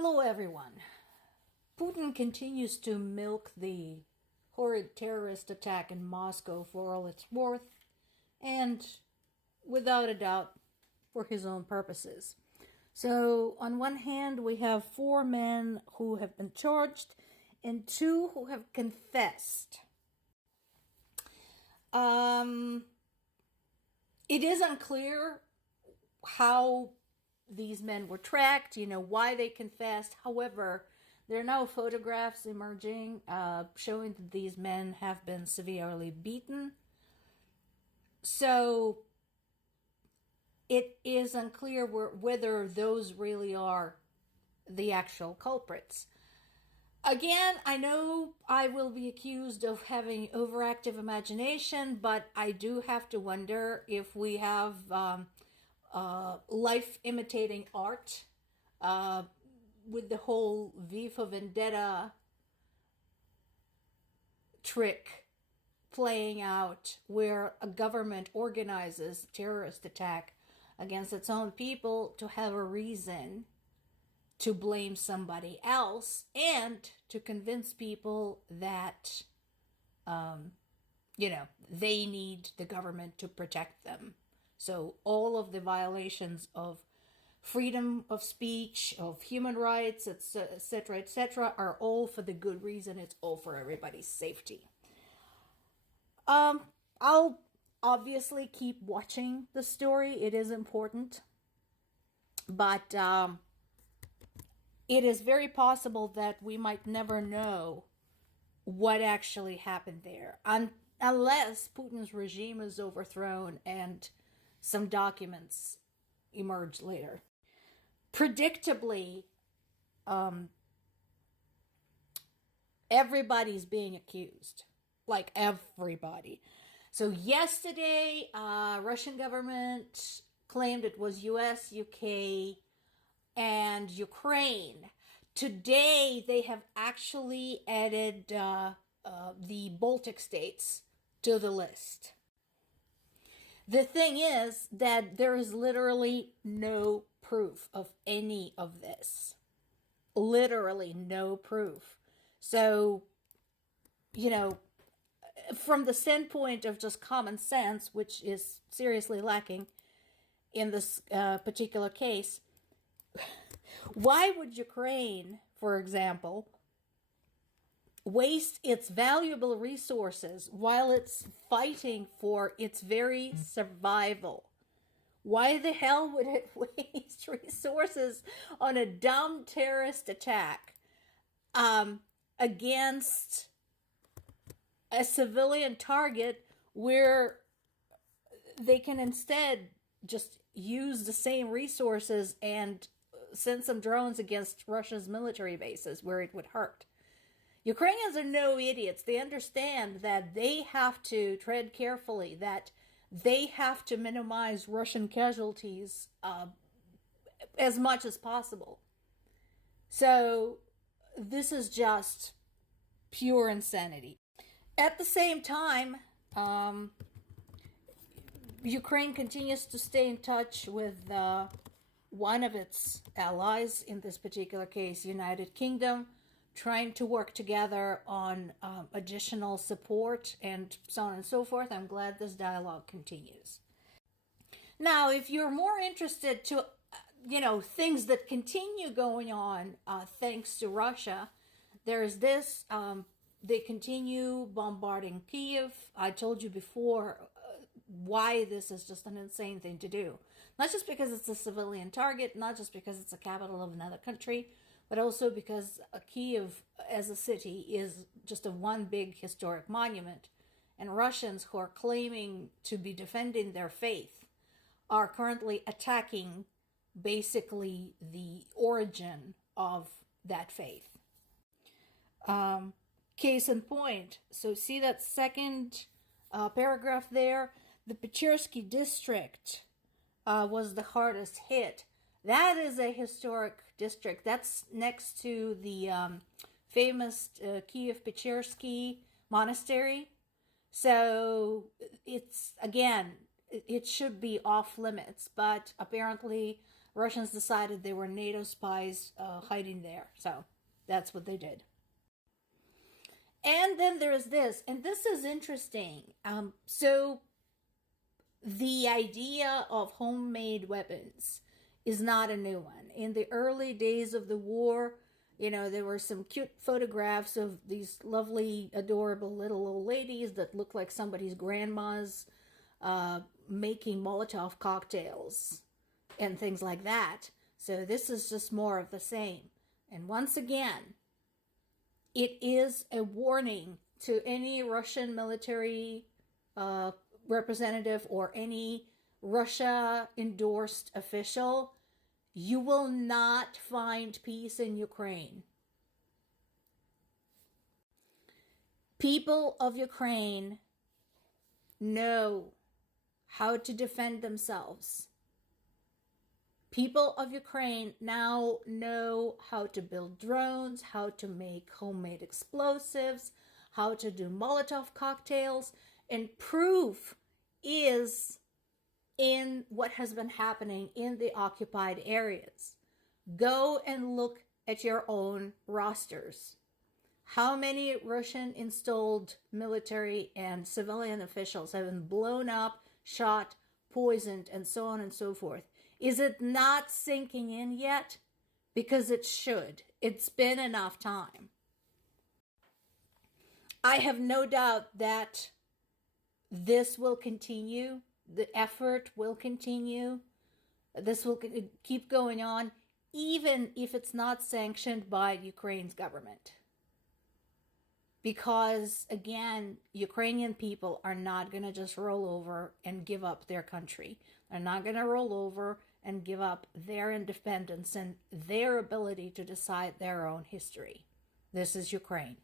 Hello, everyone. Putin continues to milk the horrid terrorist attack in Moscow for all it's worth, and without a doubt, for his own purposes. So, on one hand, we have 4 men who have been charged and 2 who have confessed. It is unclear how these men were tracked, why they confessed. However, there are now photographs emerging showing that these men have been severely beaten. So it is unclear whether those really are the actual culprits. Again, I know I will be accused of having overactive imagination, but I do have to wonder if we have life imitating art with the whole V for Vendetta trick playing out, where a government organizes a terrorist attack against its own people to have a reason to blame somebody else and to convince people that they need the government to protect them. So all of the violations of freedom of speech, of human rights, etc., etc., are all for the good reason. It's all for everybody's safety. I'll obviously keep watching the story. It is important. But it is very possible that we might never know what actually happened there, unless Putin's regime is overthrown and some documents emerge later. Predictably, everybody's being accused. Like everybody. So yesterday, Russian government claimed it was US, UK, and Ukraine. Today, they have actually added the Baltic states to the list. The thing is that there is literally no proof of any of this. Literally no proof. So, from the standpoint of just common sense, which is seriously lacking in this particular case, why would Ukraine, for example, waste its valuable resources while it's fighting for its very survival? Why the hell would it waste resources on a dumb terrorist attack against a civilian target where they can instead just use the same resources and send some drones against Russia's military bases where it would hurt? Ukrainians are no idiots. They understand that they have to tread carefully, that they have to minimize Russian casualties as much as possible. So this is just pure insanity. At the same time, Ukraine continues to stay in touch with one of its allies, in this particular case, United Kingdom, trying to work together on additional support and so on and so forth. I'm glad this dialogue continues. Now, if you're more interested to, things that continue going on thanks to Russia, there's this. They continue bombarding Kyiv. I told you before why this is just an insane thing to do. Not just because it's a civilian target, not just because it's the capital of another country, but also because Kyiv as a city is just a one big historic monument. And Russians who are claiming to be defending their faith are currently attacking basically the origin of that faith. Case in point. So see that second paragraph there? The Pechersky district was the hardest hit. That is a historic district. That's next to the famous Kiev-Pechersky monastery. So it's, again, it should be off limits. But apparently Russians decided they were NATO spies hiding there. So that's what they did. And then there's this, and this is interesting. So the idea of homemade weapons is not a new one. In the early days of the war, there were some cute photographs of these lovely, adorable little old ladies that look like somebody's grandmas making Molotov cocktails and things like that. So this is just more of the same. And once again, it is a warning to any Russian military representative or any Russia-endorsed official. You will not find peace in Ukraine. People of Ukraine know how to defend themselves. People of Ukraine now know how to build drones, how to make homemade explosives, how to do Molotov cocktails, and proof is in what has been happening in the occupied areas. Go and look at your own rosters. How many Russian installed military and civilian officials have been blown up, shot, poisoned, and so on and so forth? Is it not sinking in yet? Because it should. It's been enough time. I have no doubt that this will continue. The effort will continue. This will keep going on, even if it's not sanctioned by Ukraine's government. Because, again, Ukrainian people are not going to just roll over and give up their country. They're not going to roll over and give up their independence and their ability to decide their own history. This is Ukraine.